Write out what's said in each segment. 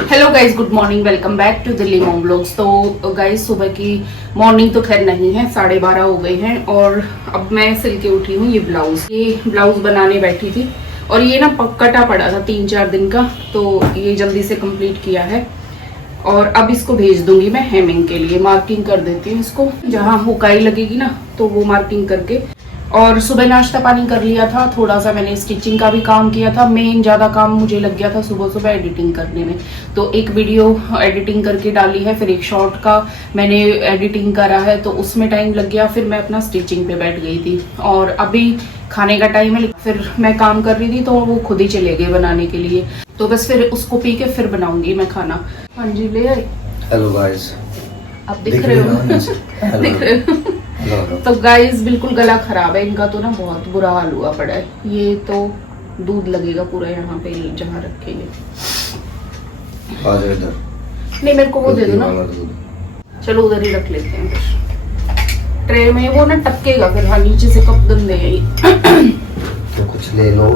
Hello guys, good morning, welcome back to Delhi mom vlogs. तो guys सुबह की morning तो खैर नहीं है, 12:30 हो गए हैं और अब मैं सिल के उठी हूँ। ये ब्लाउज बनाने बैठी थी और ये ना कटा पड़ा था 3-4 दिन का, तो ये जल्दी से कंप्लीट किया है और अब इसको भेज दूंगी मैं हेमिंग के लिए। मार्किंग कर देती हूँ इसको, जहाँ हुकाई लगेगी ना तो वो मार्किंग करके। और सुबह नाश्ता पानी कर लिया था, थोड़ा सा मैंने स्टिचिंग का भी काम किया था। मेन ज़्यादा काम मुझे लग गया था सुबह सुबह एडिटिंग करने में, तो एक वीडियो एडिटिंग करके डाली है, फिर एक शॉर्ट का मैंने एडिटिंग करा है, तो उसमें टाइम लग गया। फिर मैं अपना स्टिचिंग पे बैठ गई थी और अभी खाने का टाइम है, फिर मैं काम कर रही थी तो वो खुद ही चले गए बनाने के लिए, तो बस फिर उसको पी के फिर बनाऊंगी मैं खाना। हाँ जी, ले आए। हेलो गाइस, आप दिख रहे हो दिख रहे हो। तो गाइस बिल्कुल गला खराब है इनका, तो ना बहुत बुरा हाल हुआ पड़ा है। ये तो दूध लगेगा पूरा यहाँ पे जहाँ रखेंगे। इधर नहीं, मेरे को वो दे दो ना। चलो उधर ही रख लेते हैं ट्रे में, वो ना टपकेगा फिर। हाँ, नीचे से कप गंदे हैं। तो कुछ ले लो।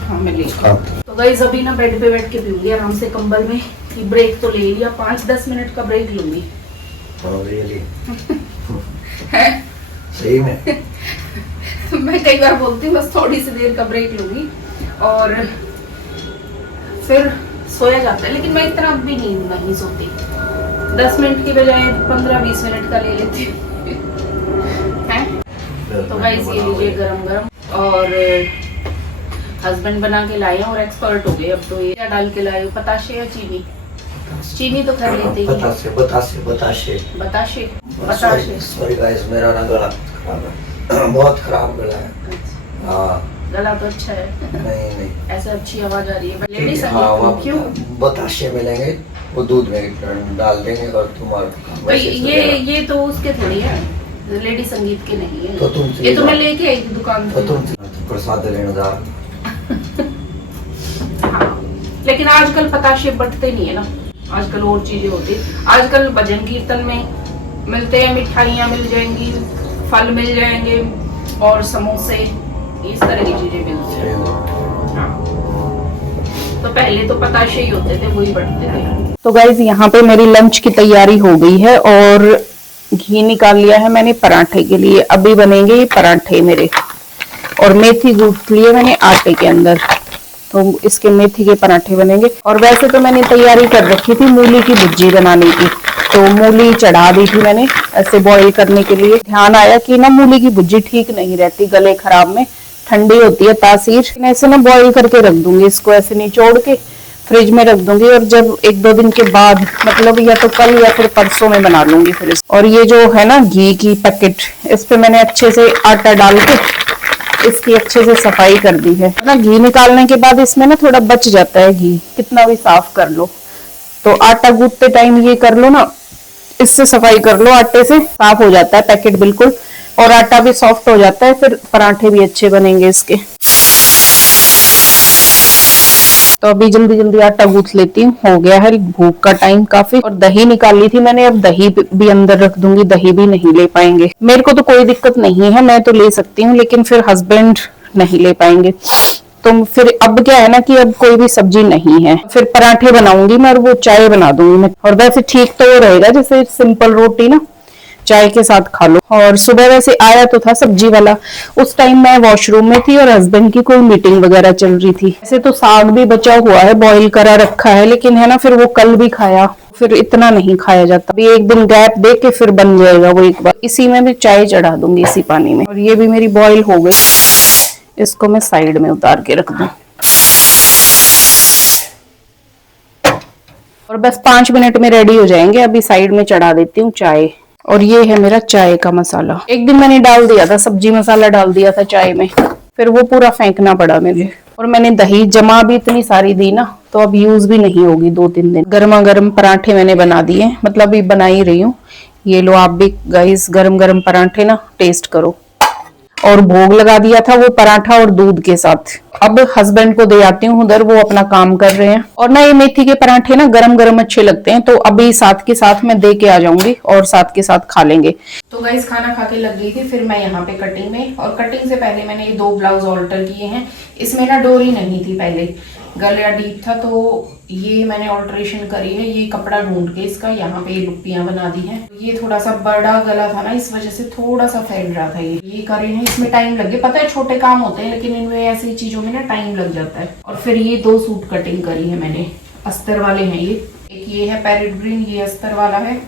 हाँ मैं ले। तो गाइस अभी ना बेड पे बैठ के पीऊंगी आराम से कंबल में। ब्रेक तो ले लिया, 5-10 मिनट का ब्रेक लूंगी। सही में मैं कई बार बोलती हूँ बस थोड़ी सी देर का ब्रेक लूंगी और फिर सोया जाता है, लेकिन मैं इतना भी नींद नहीं सोती। 10 मिनट की बजाय 15-20 मिनट का ले लेती हूँ। तो गाइस ये लीजिए गरम गरम, और हस्बैंड बना के लाए हैं और एक्सपर्ट हो गए अब तो। ये क्या डाल के लाए हो, बताशे या चीनी? चीनी तो खैर लेते ही। बताशे। सॉरी गाइस, मेरा ना गला खराब है, बहुत खराब गला है। हाँ, गला तो अच्छा है। नहीं ऐसे अच्छी आवाज आ रही है। लेडीज क्यों? बताशे मिलेंगे, वो दूध में डाल देंगे और तुम्हारा तो ये तो उसके थोड़ी है, लेडी संगीत के नहीं है। तो ये तो मैं लेके आई थी दुकान तो से। तुम प्रसाद लेने जा। हाँ, लेकिन आजकल पताशे बटते नहीं है ना, आजकल और चीजें होती है। आजकल भजन कीर्तन में मिलते हैं, मिठाइयाँ मिल जाएंगी, फल मिल जाएंगे और समोसे, इस तरह की चीजें मिलती हैं। हाँ, तो पहले तो पताशे ही होते थे, वही बढ़ते थे। तो गाइज यहाँ पे मेरी लंच की तैयारी हो गई है और घी निकाल लिया है मैंने पराठे के लिए। अभी बनेंगे ये पराठे मेरे, और मेथी गूंथ लिए मैंने आटे के अंदर, तो इसके मेथी के पराठे बनेंगे। और वैसे तो मैंने तैयारी कर रखी थी मूली की भुर्जी बनाने की, तो मूली चढ़ा दी थी मैंने ऐसे बॉईल करने के लिए। ध्यान आया कि ना मूली की भुर्जी ठीक नहीं रहती गले खराब में, ठंडी होती है तासीर। ऐसे ना बॉईल करके रख दूंगी इसको, ऐसे निचोड़ के फ्रिज में रख दूंगी, और जब 1-2 दिन के बाद, मतलब या तो कल या फिर परसों में बना लूंगी फिर इसको। और ये जो है ना घी की पैकेट, इस पे मैंने अच्छे से आटा डाल के इसकी अच्छे से सफाई कर दी है ना। घी निकालने के बाद इसमें ना थोड़ा बच जाता है घी, कितना भी साफ कर लो। तो आटा गूंथते टाइम ये कर लो ना, इससे सफाई कर लो, आटे से साफ हो जाता है पैकेट बिल्कुल, और आटा भी सॉफ्ट हो जाता है, फिर पराठे भी अच्छे बनेंगे इसके। तो अभी जल्दी जल्दी आटा गूंथ लेती हूँ, हो गया है भूख का टाइम काफी। और दही निकाल ली थी मैंने, अब दही भी अंदर रख दूंगी, दही भी नहीं ले पाएंगे। मेरे को तो कोई दिक्कत नहीं है, मैं तो ले सकती हूँ, लेकिन फिर हस्बैंड नहीं ले पाएंगे। तो फिर अब क्या है ना कि अब कोई भी सब्जी नहीं है, फिर पराठे बनाऊंगी मैं और वो चाय बना दूंगी मैं। और वैसे ठीक तो वो रहेगा, जैसे सिंपल रोटी ना चाय के साथ खा लो। और सुबह वैसे आया तो था सब्जी वाला, उस टाइम मैं वॉशरूम में थी और हस्बैंड की कोई मीटिंग वगैरह चल रही थी। ऐसे तो साग भी बचा हुआ है, बॉईल करा रखा है, लेकिन है ना फिर वो कल भी खाया, फिर इतना नहीं खाया जाता। अभी एक दिन गैप दे के फिर बन जाएगा वो एक बार। इसी में भी चाय चढ़ा दूंगी, इसी पानी में। और ये भी मेरी बॉईल हो गई, इसको मैं साइड में उतार के रख दूं। और बस 5 मिनट में रेडी हो जाएंगे। अभी साइड में चढ़ा देती हूँ चाय। और ये है मेरा चाय का मसाला। एक दिन मैंने डाल दिया था, सब्जी मसाला डाल दिया था चाय में, फिर वो पूरा फेंकना पड़ा मुझे। और मैंने दही जमा भी इतनी सारी दी ना, तो अब यूज भी नहीं होगी 2-3 दिन। गर्मा गर्म पराठे मैंने बना दिए, मतलब अभी बना ही रही हूँ। ये लो आप भी गाइस गरम गरम पराठे ना टेस्ट करो। और भोग लगा दिया था वो पराठा और दूध के साथ। अब हस्बैंड को दे आती हूँ उधर, वो अपना काम कर रहे हैं। और ना ये मेथी के पराठे ना गरम गरम अच्छे लगते हैं, तो अभी साथ के साथ मैं दे के आ जाऊंगी और साथ के साथ खा लेंगे। तो गाइस खाना खा के लग गई थी फिर मैं यहाँ पे कटिंग में। और कटिंग से पहले मैंने ये 2 ब्लाउज ऑल्टर किए हैं। इसमें ना डोरी नहीं थी पहले, गला डीप था तो ये मैंने ऑल्ट्रेशन करी है, ये कपड़ा ढूंढ के इसका यहाँ पे लुप्पियां बना दी हैं। ये थोड़ा सा बड़ा गला था ना, इस वजह से थोड़ा सा फैल रहा था। ये करे हैं, इसमें टाइम लगे, पता है छोटे काम होते हैं लेकिन इनमें ऐसी चीजों में ना टाइम लग जाता है। और फिर ये 2 सूट कटिंग करी है मैंने, अस्तर वाले हैं ये। एक ये है पैरेट ग्रीन, ये अस्तर वाला है।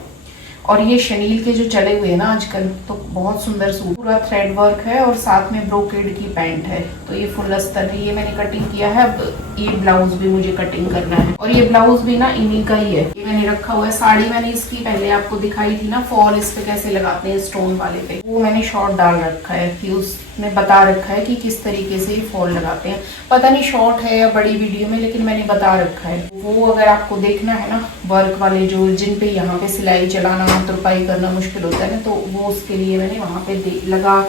और ये शनील के जो चले हुए हैं ना आजकल, तो बहुत सुंदर सूट, पूरा थ्रेड वर्क है और साथ में ब्रोकेड की पैंट है। तो ये फुल अस्तर है, ये मैंने कटिंग किया है। अब ये ब्लाउज भी मुझे कटिंग करना है और ये ब्लाउज भी ना इन्हीं का ही है। ये मैंने रखा हुआ है। साड़ी मैंने इसकी पहले आपको दिखाई थी ना, फॉल इस पे कैसे लगाते हैं स्टोन वाले पे, वो मैंने शॉर्ट डाल रखा है कि उसमें बता रखा है कि किस तरीके से फॉल लगाते हैं। पता नहीं शॉर्ट है या बड़ी वीडियो में, लेकिन मैंने बता रखा है। वो अगर आपको देखना है ना, वर्क वाले जो जिन पे यहाँ पे सिलाई चलाना तुरपाई करना मुश्किल होता है ना, तो वो उसके लिए मैंने वहाँ पे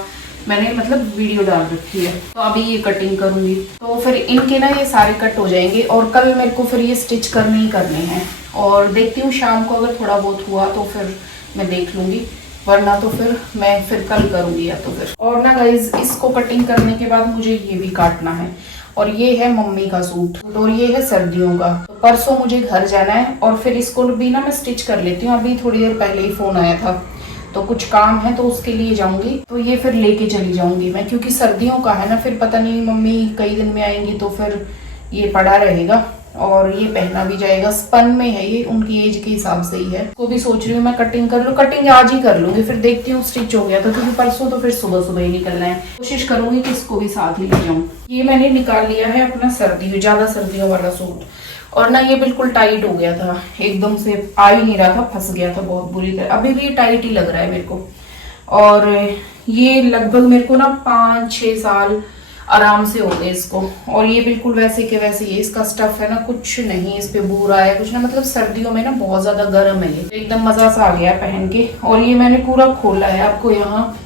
मैंने मतलब वीडियो डाल रखी है। तो अभी ये कटिंग करूंगी तो फिर इनके ना ये सारे कट हो जाएंगे और कल मेरे को फिर ये स्टिच करने ही करने हैं। और देखती हूँ शाम को अगर थोड़ा बहुत हुआ तो फिर मैं देख लूंगी, वरना तो फिर मैं फिर कल करूंगी या तो फिर। और ना गाइज, इसको कटिंग करने के बाद मुझे ये भी काटना है। और ये है मम्मी का सूट और ये है सर्दियों का। तो परसों मुझे घर जाना है और फिर इसको भी ना मैं स्टिच कर लेती हूँ। अभी थोड़ी देर पहले ही फोन आया था तो कुछ काम है तो उसके लिए जाऊंगी, तो ये फिर लेके चली जाऊंगी मैं, क्योंकि सर्दियों का है ना, फिर पता नहीं मम्मी कई दिन में आएंगी तो फिर ये पड़ा रहेगा और ये पहना भी जाएगा। स्पन में है ये, उनकी एज के हिसाब से ही है। तो भी सोच रही हूँ मैं कटिंग कर लूँ, कटिंग आज ही कर लूंगी, फिर देखती हूँ स्टिच हो गया तो, क्योंकि परसों तो फिर सुबह सुबह ही निकलना है। कोशिश करूंगी कि इसको भी साथ ही ले जाऊँ। ये मैंने निकाल लिया है अपना ज्यादा सर्दियों वाला सूट, और ना ये बिल्कुल टाइट हो गया था, एकदम से आ ही नहीं रहा था, फंस गया था बहुत बुरी तरह। अभी भी टाइट ही लग रहा है मेरे को। और ये लगभग मेरे को ना 5-6 साल आराम से हो गए इसको, और ये बिल्कुल वैसे के वैसे ही है। इसका स्टफ है ना, कुछ नहीं इस पे बूरा है कुछ ना, मतलब सर्दियों में ना बहुत ज्यादा गर्म है ये, एकदम मजा सा आ गया पहन के। और ये मैंने पूरा खोला है, आपको यहाँ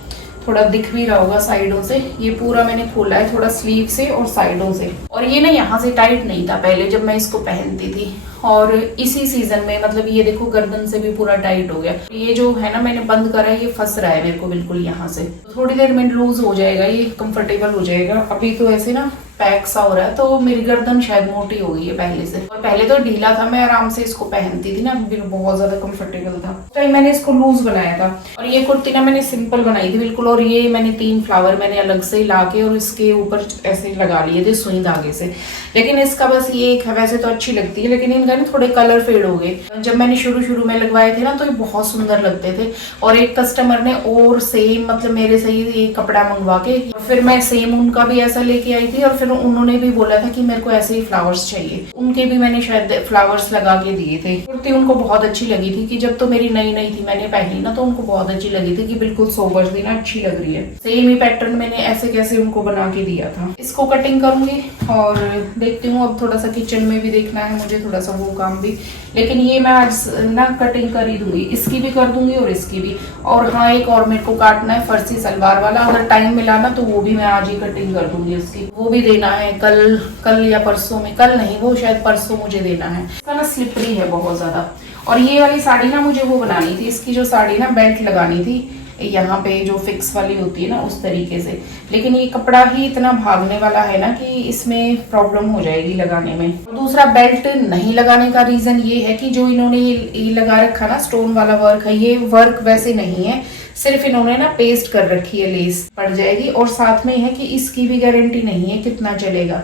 थोड़ा दिख भी रहा होगा साइडों से, ये पूरा मैंने खोला है थोड़ा स्लीव से और साइडों से। और ये ना यहाँ से टाइट नहीं था पहले जब मैं इसको पहनती थी, और इसी सीजन में मतलब ये देखो गर्दन से भी पूरा टाइट हो गया। ये जो है ना मैंने बंद करा है, ये फंस रहा है मेरे को बिल्कुल यहाँ से। थोड़ी देर में लूज हो जाएगा, ये कंफर्टेबल हो जाएगा। अभी तो ऐसे ना पैक सा हो रहा है, तो मेरी गर्दन शायद मोटी हो गई है पहले से, और पहले तो ढीला था, मैं आराम से इसको पहनती थी ना, बहुत ज्यादा कंफर्टेबल था। तो मैंने इसको लूज बनाया था। और ये कुर्ती ना मैंने सिंपल बनाई थी बिल्कुल, और ये मैंने 3 फ्लावर मैंने अलग से ही लाके और इसके ऊपर ऐसे लगा लिए थे सुई धागे से। लेकिन इसका बस ये एक है, वैसे तो अच्छी लगती है लेकिन इनका ना थोड़े कलर फेड हो गए। जब मैंने शुरू में लगवाए थे ना तो ये बहुत सुंदर लगते थे, और एक कस्टमर ने और सेम मतलब मेरे से ये कपड़ा मंगवा के, फिर मैं सेम उनका भी ऐसा लेके आई थी, और फिर उन्होंने भी बोला था कि मेरे को ऐसे ही फ्लावर्स चाहिए। उनके भी मैंने शायद फ्लावर्स लगा के दिए थे। कुर्ती उनको बहुत अच्छी लगी थी कि जब तो मेरी नई थी मैंने पहनी ना, तो उनको बहुत अच्छी लगी थी कि बिल्कुल सोबर सी ना अच्छी लग रही है। सेम ही पैटर्न मैंने ऐसे कैसे उनको बना के दिया था। इसको कटिंग करूंगी और देखती हूँ। अब थोड़ा सा किचन में भी देखना है मुझे, थोड़ा सा वो काम भी, लेकिन ये मैं आज ना कटिंग कर ही दूंगी, इसकी भी कर दूंगी और इसकी भी। और हाँ, एक और मेरे को काटना है फर्सी सलवार वाला, अगर टाइम मिला ना तो वो भी मैं आज ही कटिंग कर दूंगी उसकी। वो भी देना है कल या परसों में, कल नहीं वो शायद परसों मुझे देना है। इसका ना स्लिपरी है बहुत ज्यादा। और ये वाली साड़ी ना मुझे वो बनानी थी, इसकी जो साड़ी ना बेल्ट लगानी थी यहाँ पे जो फिक्स वाली होती है ना उस तरीके से, लेकिन ये कपड़ा ही इतना भागने वाला है ना कि इसमें प्रॉब्लम हो जाएगी लगाने में। और दूसरा बेल्ट नहीं लगाने का रीजन ये है कि जो इन्होंने ये लगा रखा ना स्टोन वाला वर्क है, ये वर्क वैसे नहीं है, सिर्फ इन्होंने ना पेस्ट कर रखी है, लेस पड़ जाएगी। और साथ में है कि इसकी भी गारंटी नहीं है कितना चलेगा,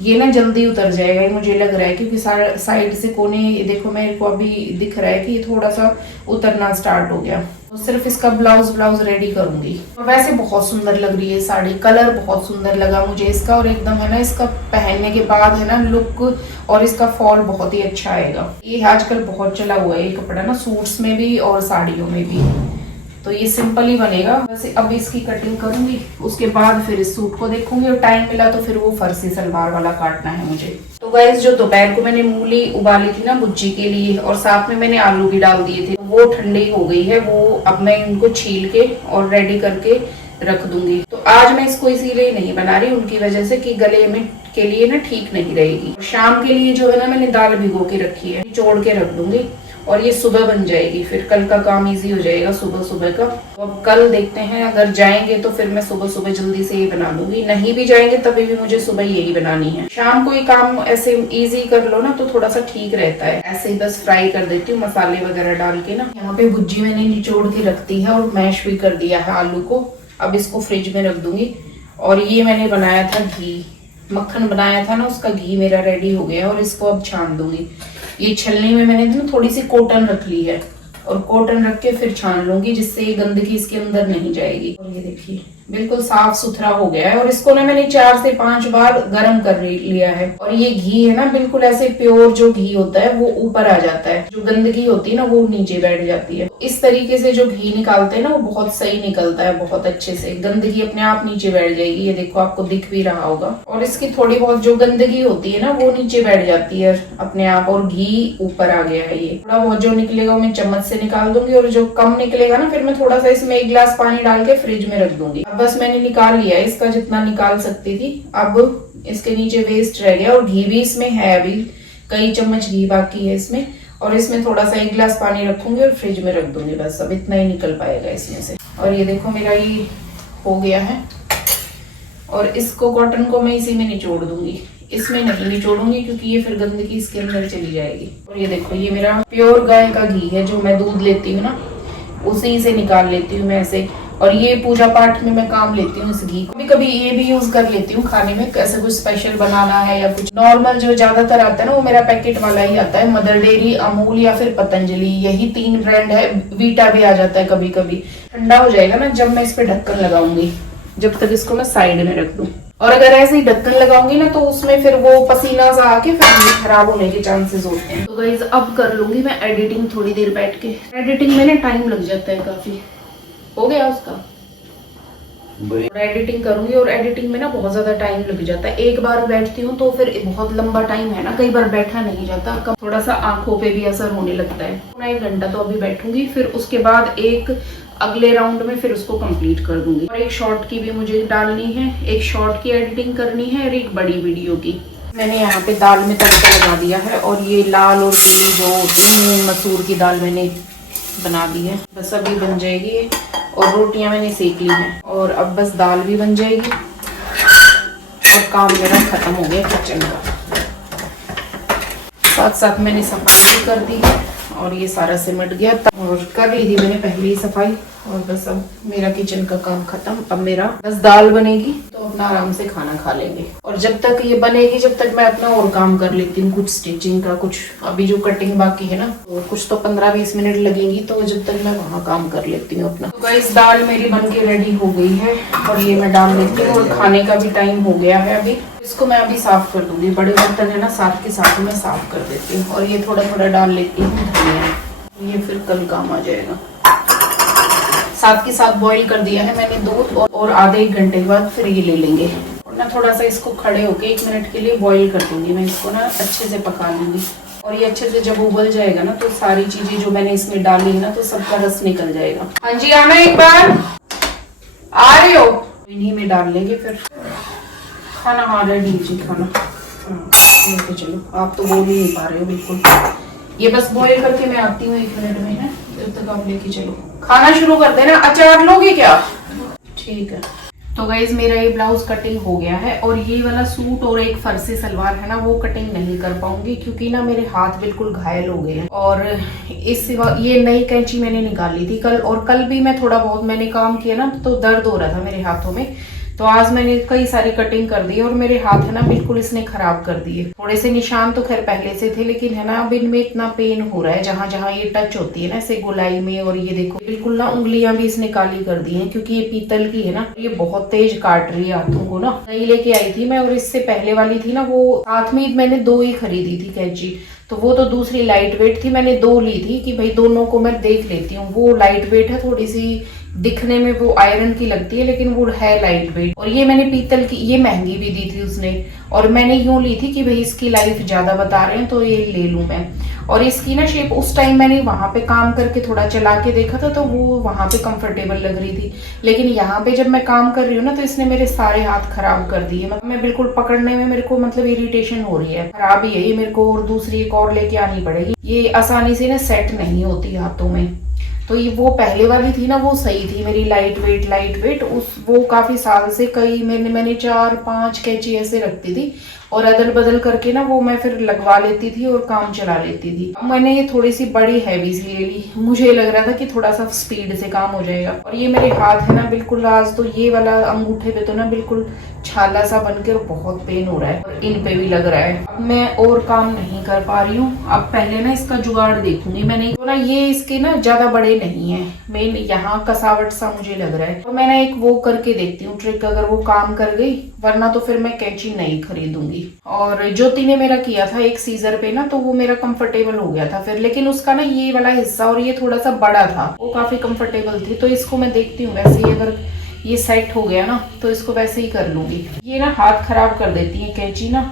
ये ना जल्दी उतर जाएगा मुझे लग रहा है, क्योंकि साइड से कोने देखो मेरे को अभी दिख रहा है कि थोड़ा सा उतरना स्टार्ट हो गया। तो सिर्फ इसका ब्लाउज रेडी करूंगी। और वैसे बहुत सुंदर लग रही है साड़ी, कलर बहुत सुंदर लगा मुझे इसका, और एकदम है ना इसका पहनने के बाद है ना लुक और इसका फॉल बहुत ही अच्छा आएगा। ये आजकल बहुत चला हुआ है ये कपड़ा ना, सूट्स में भी और साड़ियों में भी। तो ये सिंपल ही बनेगा। वैसे अब इसकी कटिंग करूंगी, उसके बाद फिर इस सूट को देखूंगी, और टाइम मिला तो फिर वो फर्सी सलवार वाला काटना है मुझे। तो गाइस, जो दोपहर को मैंने मूली उबाली थी ना भुज्जी के लिए, और साथ में मैंने आलू भी डाल दिए थे, वो ठंडी हो गई है। वो अब मैं इनको छील के और रेडी करके रख दूंगी। तो आज मैं इसको इसीलिए नहीं बना रही, उनकी वजह से कि गले में के लिए ना ठीक नहीं रहेगी। शाम के लिए जो है ना मैंने दाल भिगो के रखी है, निचोड़ के रख दूंगी। और ये सुबह बन जाएगी, फिर कल का काम इजी हो जाएगा सुबह सुबह का। तो अब कल देखते हैं, अगर जाएंगे तो फिर मैं सुबह सुबह जल्दी से ये बना लूंगी, नहीं भी जाएंगे तभी भी मुझे सुबह यही बनानी है। शाम को ये काम ऐसे इजी कर लो ना तो थोड़ा सा ठीक रहता है। ऐसे ही बस फ्राई कर देती हूँ मसाले वगैरह डाल के ना। यहाँ पे भुज्जी मैंने निचोड़ के रख दी है और मैश भी कर दिया है आलू को। अब इसको फ्रिज में रख दूंगी। और ये मैंने बनाया था घी, मक्खन बनाया था ना, उसका घी मेरा रेडी हो गया और इसको अब छान दूंगी। ये छलनी में मैंने ना थोड़ी सी कॉटन रख ली है और कॉटन रख के फिर छान लूंगी, जिससे ये गंदगी इसके अंदर नहीं जाएगी। और ये देखिए बिल्कुल साफ सुथरा हो गया है। और इसको ना मैंने 4 से 5 बार गर्म कर लिया है। और ये घी है ना बिल्कुल ऐसे प्योर जो घी होता है वो ऊपर आ जाता है, जो गंदगी होती है ना वो नीचे बैठ जाती है। इस तरीके से जो घी निकालते हैं ना वो बहुत सही निकलता है, बहुत अच्छे से। गंदगी अपने आप नीचे बैठ जाएगी, ये देखो आपको दिख भी रहा होगा। और इसकी थोड़ी बहुत जो गंदगी होती है ना वो नीचे बैठ जाती है अपने आप, और घी ऊपर आ गया है। ये थोड़ा बहुत जो निकलेगा वो मैं चम्मच से निकाल दूंगी, और जो कम निकलेगा ना फिर मैं थोड़ा सा इसमें 1 गिलास पानी डाल के फ्रिज में रख दूंगी। अब बस मैंने निकाल लिया है इसका जितना निकाल सकती थी। अब इसके नीचे वेस्ट रह गया, और घी भी इसमें है, अभी कई चम्मच घी बाकी है इसमें। और इसमें थोड़ा सा 1 गिलास पानी रखूंगी और फ्रिज में रख दूंगी, बस अब इतना ही निकल पाएगा इसमें से। और ये देखो मेरा ये हो गया है। और इसको कॉटन को मैं इसी में निचोड़ दूंगी, इसमें नहीं निचोड़ूंगी क्योंकि ये फिर गंदगी इसके अंदर चली जाएगी। और ये देखो ये मेरा प्योर गाय का घी है, जो मैं दूध लेती हूँ ना उसी से निकाल लेती हूँ मैं ऐसे। और ये पूजा पाठ में मैं काम लेती हूँ इस घी को। कभी कभी ये भी यूज कर लेती हूँ खाने में, कैसे कुछ स्पेशल बनाना है या कुछ। नॉर्मल जो ज्यादातर आता है ना वो मेरा पैकेट वाला ही आता है, मदर डेयरी, अमूल या फिर पतंजलि, यही 3 ब्रांड है। वीटा भी आ जाता है कभी कभी। ठंडा हो जाएगा ना जब मैं इस पे ढक्कन लगाऊंगी, जब तक इसको मैं साइड में रख दूं। और अगर ऐसे ही ढक्कन लगाऊंगी ना तो उसमें फिर वो पसीना सा आके फिर खराब होने के चांसेस होते हैं। तो गाइस अब कर लूंगी मैं एडिटिंग थोड़ी देर बैठ के। एडिटिंग में ना टाइम लग जाता है काफी। हो गया उसका एडिटिंग करूंगी, और एडिटिंग में ना बहुत ज्यादा टाइम लग जाता है। एक बार बैठती हूँ तो फिर बहुत लंबा टाइम है ना, कई बार बैठा नहीं जाता, थोड़ा सा आंखों पे भी असर होने लगता है। 1 घंटा तो अभी बैठूंगी, फिर उसके बाद एक अगले राउंड में फिर उसको कंप्लीट कर दूंगी। और एक शॉर्ट की भी मुझे डालनी है, एक शॉर्ट की एडिटिंग करनी है और एक बड़ी वीडियो की। मैंने यहाँ पे दाल में तड़का लगा दिया है, और ये लाल और पीली जो मसूर की दाल मैंने बना दी है, बस अभी बन जाएगी। और रोटियां मैंने सेक ली हैं, और अब बस दाल भी बन जाएगी और काम मेरा खत्म हो गया किचन का। साथ साथ मैंने सफाई भी कर दी है और ये सारा सिमट गया, और कर ली थी मैंने पहले ही सफाई। और बस अब मेरा किचन का काम खत्म। अब मेरा बस दाल बनेगी तो अपना आराम से खाना खा लेंगे। और जब तक ये बनेगी जब तक मैं अपना और काम कर लेती हूँ, कुछ स्टिचिंग का, कुछ अभी जो कटिंग बाकी है ना, तो कुछ तो 15-20 मिनट लगेंगी, तो जब तक मैं वहाँ काम कर लेती हूँ अपना। तो गाइस दाल मेरी बन के रेडी हो गई है और ये मैं डाल देती हूँ, और खाने का भी टाइम हो गया है अभी। इसको मैं अभी साफ कर दूंगी, बड़े बर्तन है ना साथ के साथ मैं साफ कर देती हूँ। और ये थोड़ा थोड़ा डाल लेती हूँ धनिया, ये फिर कल काम आ जाएगा। साथ के साथ बॉईल कर दिया है मैंने दूध, और आधे 1 घंटे के बाद फिर ये ले लेंगे। और ना थोड़ा सा इसको खड़े होके 1 मिनट के लिए बॉईल कर दूंगी मैं, इसको ना अच्छे से पका लूंगी। और ये अच्छे से जब उबल जाएगा ना तो सारी चीजें जो मैंने इसमें डाली है ना तो सबका रस निकल जाएगा। हाँ जी आना, एक बार आ रहे हो, इन्हीं में डाल लेंगे फिर खाना। हाँ रेडी जी खाना, तो चलो आप तो बोल ही नहीं पा रहे हो बिल्कुल। ये बस बॉईल करके मैं आती हूँ 1 मिनट में है, जब तक आप लेके चलो खाना शुरू कर देना। अचार लोगे क्या? ठीक है। तो गाइज मेरा ये ब्लाउज कटिंग हो गया है, और ये वाला सूट और एक फर्सी सलवार है ना वो कटिंग नहीं कर पाऊंगी क्योंकि ना मेरे हाथ बिल्कुल घायल हो गए हैं। और इस सिवा ये नई कैंची मैंने निकाली थी कल, और कल भी मैं थोड़ा बहुत मैंने काम किया ना तो दर्द हो रहा था मेरे हाथों में, तो आज मैंने कई सारी कटिंग कर दी और मेरे हाथ है ना बिल्कुल इसने खराब कर दिए। थोड़े से निशान तो खैर पहले से थे, लेकिन है ना अब इनमें इतना पेन हो रहा है जहां जहां ये टच होती है ना ऐसे गोलाई में। और ये देखो बिल्कुल ना उंगलियां भी इसने काली कर दी हैं क्योंकि ये पीतल की है ना, ये बहुत तेज काट रही है हाथों को ना। नई लेके आई थी मैं, और इससे पहले वाली थी ना वो साथ में मैंने 2 ही खरीदी थी कैंची, तो वो तो दूसरी लाइट वेट थी, मैंने 2 ली थी कि भाई दोनों को मैं देख लेती हूँ। वो लाइट वेट है, थोड़ी सी दिखने में वो आयरन की लगती है लेकिन वो है लाइट वेट। और ये मैंने पीतल की, ये महंगी भी दी थी उसने, और मैंने यूं ली थी कि भाई इसकी लाइफ ज्यादा बता रहे हैं तो ये ले लूं मैं। और इसकी ना शेप उस टाइम मैंने वहां पे काम करके थोड़ा चला के देखा था तो वो वहां पे कंफर्टेबल लग रही थी, लेकिन यहाँ पे जब मैं काम कर रही हूँ ना तो इसने मेरे सारे हाथ खराब कर दिए। मतलब मैं बिल्कुल पकड़ने में मेरे को मतलब इरिटेशन हो रही है, खराब ही है ये, मेरे को और दूसरी एक और लेके आनी पड़ेगी। ये आसानी से ना सेट नहीं होती हाथों में। तो ये वो पहले वाली थी ना वो सही थी मेरी, लाइट वेट उस वो काफी साल से कई मैंने 4-5 कैंची ऐसे रखती थी और अदल बदल करके ना वो मैं फिर लगवा लेती थी और काम चला लेती थी। अब मैंने ये थोड़ी सी बड़ी हैवी सी ले ली, मुझे लग रहा था कि थोड़ा सा स्पीड से काम हो जाएगा। और ये मेरे हाथ है ना बिल्कुल, आज तो ये वाला अंगूठे पे तो ना बिल्कुल छाला सा बनकर बहुत पेन हो रहा है और इन पे भी लग रहा है। अब मैं और काम नहीं कर पा रही हूँ, अब पहले ना इसका जुगाड़ देखूंगी मैंने। तो ना ये इसके ना ज्यादा बड़े नहीं है, मेन यहाँ कसावट सा मुझे लग रहा है, तो मैं ना एक वो करके देखती हूँ ट्रिक, अगर वो काम कर गई, वरना तो फिर मैं कैंची नहीं खरीदूंगी। और ज्योति ने मेरा किया था एक सीजर पे ना, तो वो मेरा कंफर्टेबल हो गया था फिर, लेकिन उसका ना ये वाला हिस्सा और ये थोड़ा सा बड़ा था, वो काफी कंफर्टेबल थी। तो इसको मैं देखती हूँ, वैसे ही अगर ये सेट हो गया ना तो इसको वैसे ही कर लूंगी। ये ना हाथ खराब कर देती है कैंची ना,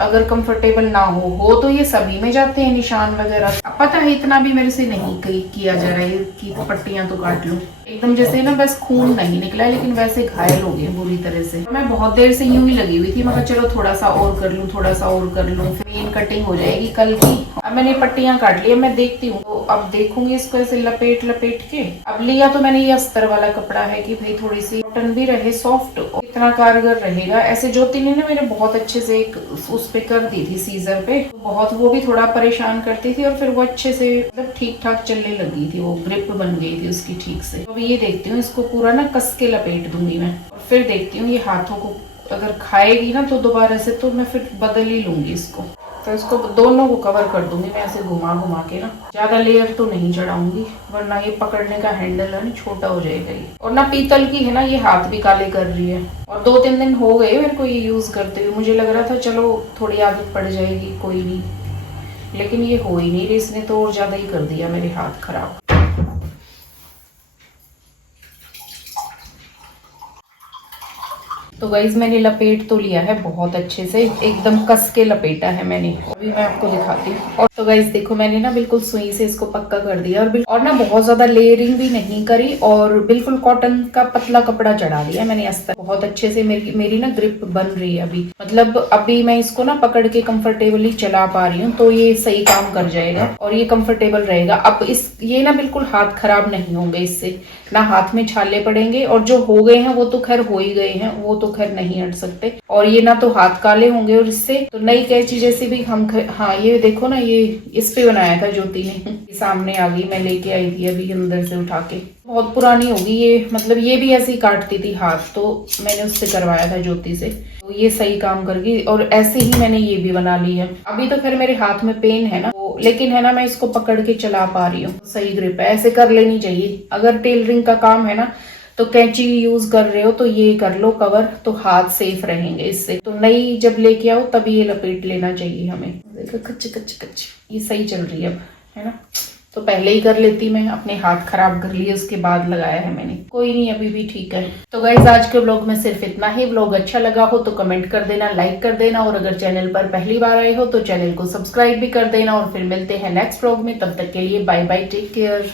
अगर कंफर्टेबल ना हो तो ये सभी में जाते हैं निशान वगैरह। अब पता है इतना भी मेरे से नहीं किया जा रहा है कि पट्टियां तो काट लूं एकदम, जैसे ना बस खून नहीं निकला लेकिन वैसे घायल हो गए बुरी तरह से। मैं बहुत देर से यूं ही लगी हुई थी, मगर चलो थोड़ा सा और कर लूं, थोड़ा सा और कर लूं, मेन कटिंग हो जाएगी कल की। अब मैंने पट्टियां काट ली, मैं देखती हूँ, तो अब देखूंगी इसको ऐसे लपेट के। अब लिया तो मैंने ये अस्तर वाला कपड़ा है कि भाई थोड़ी सी कॉटन भी रहे, सॉफ्ट, इतना कारगर रहेगा। ऐसे ज्योति ने ना मेरे बहुत अच्छे से एक उस पे कर दी थी सीजर पे, बहुत वो भी थोड़ा परेशान करती थी और फिर वो अच्छे से मतलब ठीक ठाक चलने लगी थी, वो ग्रिप बन गई थी उसकी ठीक से। तो ये देखती हूँ इसको पूरा ना कस के लपेट दूंगी मैं, और फिर देखती हूँ ये हाथों को अगर खाएगी ना तो दोबारा से तो मैं फिर बदल ही लूंगी इसको। तो इसको दोनों को कवर कर दूंगी मैं ऐसे घुमा के ना, ज्यादा लेयर तो नहीं चढ़ाऊंगी वरना ये पकड़ने का हैंडल है ना छोटा हो जाएगा ये। और ना पीतल की है ना, ये हाथ भी काले कर रही है, और 2-3 दिन हो गए मेरे को ये यूज करते हुए। मुझे लग रहा था चलो थोड़ी आदत पड़ जाएगी कोई नहीं, लेकिन ये हो ही नहीं रही, इसने तो और ज्यादा ही कर दिया मेरे हाथ खराब। तो गाइज मैंने लपेट तो लिया है बहुत अच्छे से, एकदम कस के लपेटा है मैंने, अभी मैं आपको दिखाती हूँ। और तो गाइज देखो मैंने ना बिल्कुल सुई से इसको पक्का कर दिया, और ना बहुत ज्यादा लेयरिंग भी नहीं करी, और बिल्कुल कॉटन का पतला कपड़ा चढ़ा दिया मैंने अस्तर। बहुत अच्छे से मेरी ना ग्रिप बन रही है अभी, मतलब अभी मैं इसको ना पकड़ के कंफर्टेबली चला पा रही हूँ, तो ये सही काम कर जाएगा और ये कंफर्टेबल रहेगा। अब ये ना बिल्कुल हाथ खराब नहीं होंगे इससे, ना हाथ में छाले पड़ेंगे, और जो हो गए हैं वो तो खैर हो ही गए हैं, वो तो खैर नहीं हट सकते, और ये ना तो हाथ काले होंगे। और इससे तो नई कैंची जैसे भी हम हाँ ये देखो ना, ये इस पे बनाया था ज्योति ने, सामने आ गई, मैं लेके आई थी अभी अंदर से उठा के, बहुत पुरानी होगी ये, मतलब ये भी ऐसे ही काटती थी हाथ, तो मैंने उससे करवाया था ज्योति से, तो ये सही काम कर गई। और ऐसे ही मैंने ये भी बना ली है। अभी तो खैर मेरे हाथ में पेन है ना, लेकिन है ना मैं इसको पकड़ के चला पा रही हूँ, सही ग्रिप है, ऐसे कर लेनी चाहिए। अगर टेलरिंग का काम है ना तो कैंची यूज कर रहे हो तो ये कर लो कवर, तो हाथ सेफ रहेंगे इससे। तो नई जब लेके आओ तभी ये लपेट लेना चाहिए हमें। देखो कच्चे ये सही चल रही है अब, है ना, तो पहले ही कर लेती मैं, अपने हाथ खराब कर लिए उसके बाद लगाया है मैंने, कोई नहीं अभी भी ठीक है। तो गाइज आज के व्लॉग में सिर्फ इतना ही। व्लॉग अच्छा लगा हो तो कमेंट कर देना, लाइक कर देना, और अगर चैनल पर पहली बार आए हो तो चैनल को सब्सक्राइब भी कर देना। और फिर मिलते हैं नेक्स्ट व्लॉग में, तब तक के लिए बाय बाय, टेक केयर।